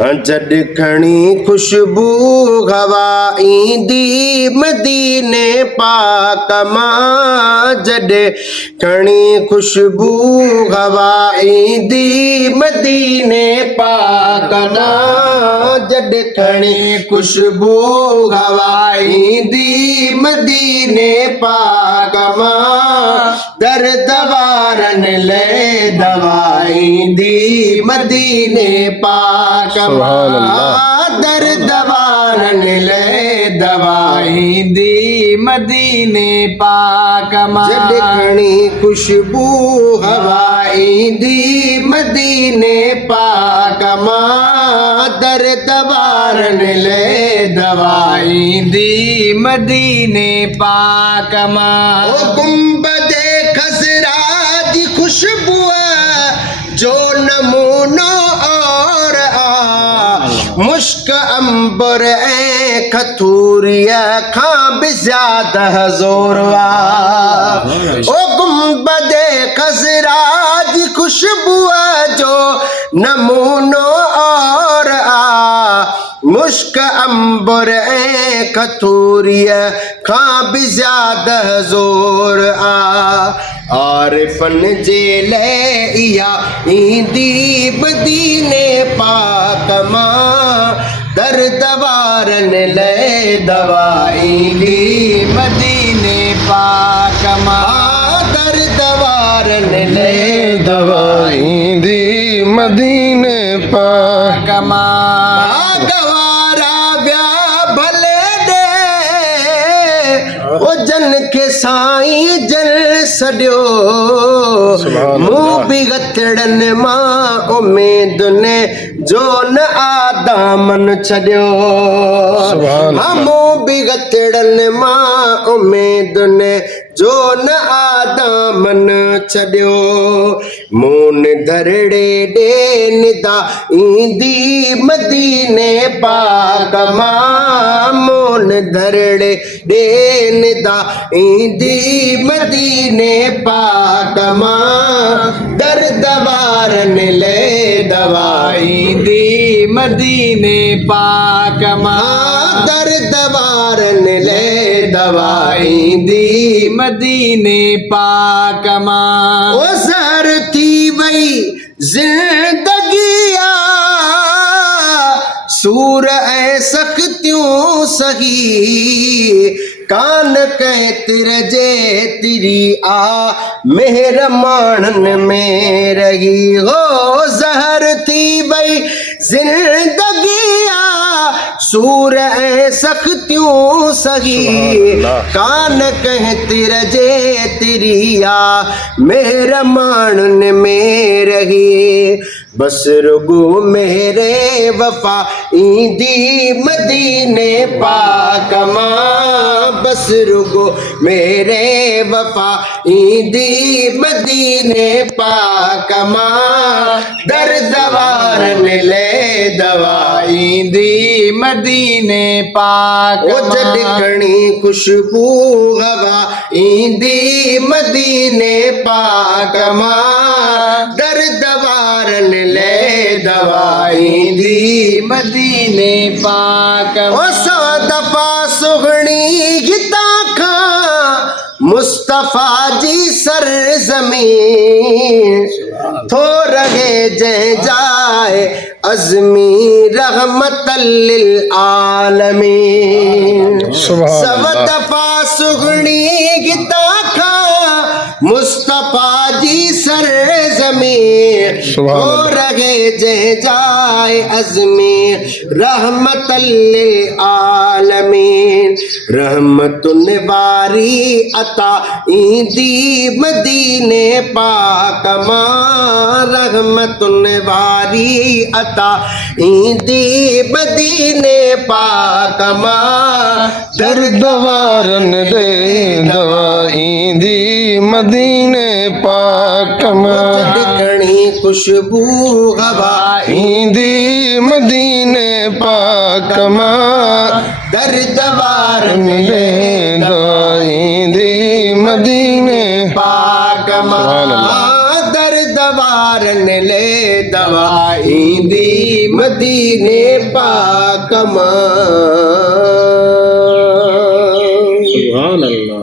जड खणी खुशबू हवा ईंदी मदीने पाक मां जड खणी खुशबू हवा ईंदी मदीने पाक मां जड खणी खुशबू हवा ईंदी मदीने पाक मां दर्द वारन ले दवाई दी मदीने पाक दर्द वारन ले दवाई दी मदीने पाक जड खणी खुशबू हवाई दी मदीने पाक दर्द वारन ले दवाई दी मदीने पाक ओ गुंबदे खसरा दी खुशबू जो नमूनो और मुश्क अंबर ए खतूरिया खां भी ज्यादा जोरवा ओ गुंबदे खसरा दी खुशबू जो नमूनो और मुश्क अंबर ए खतूरिया खां भी ज्यादा जोर आरिफन जे ले इया ईंदी मदीने पाक मां दर्द वारन ले दवाई दी मदीने पाक मां दर्द वारन ले दवाई दी मदीने पाक मां गवारा व्या भले दे ओ जन के साईं जन सडियो मुंह भी गथड़न मां उम्मीद ने जो न आदामन छडियो मुंह भी गथड़न मां उम्मीद ने जो न आदामन छडियो मून धरड़े डे निदा ईंदी मदीने पाक मां मून धरड़े डे निदा ईंदी मदीने पाक मां दर्द वारन ले दवाई दी मदीने पाक मां दर्द वारन ले दवाई दी मदीने पाक मां ओ सर थी वई जिंदगिया सूर ऐ सख्तियों सही कान कह तिर जे तिरी मेहर मानन में रही हो जहर थी वई जिंदगिया सूर ऐ सख्तियों सही कान कह तिर जे तिरिया मेहर मानन में रही बस रुगो मेरे वफा ईंदी मदीने पाक मां बस रुगो मेरे वफा ईंदी मदीने पाक मां दर्द वारन ले दवाई दी मदीने पाक ओ जड खणी खुशबू हवा ईंदी मदीने पाक मां दर्द वारन ले दवाई दी मदीने पाक ओ सौ दफा सुगणी गीता खा मुस्तफा जी सर जमीन थो रहे जय जाए अज़मी रहमतल लिल आलमीन सब दफा सुगणी गीता खा मुस्तफा जी सर जमीन थो रहे जय जाए अज़मी रहमतल लिल आलमीन रहमतुन वारी अता ईंदी मदीने पाक मां रहमतुन वारी अता ईंदी मदीने पाक मां दर्द वारन दे दवाई दी मदीने पाक मां खणी खुशबू हवा ईंदी मदीने पाक मां दर्द वारन ले दवाई दी मदीने पाक मां दर्द वारन ले दवाई दी मदीने मदीने पाक मां सुभान अल्लाह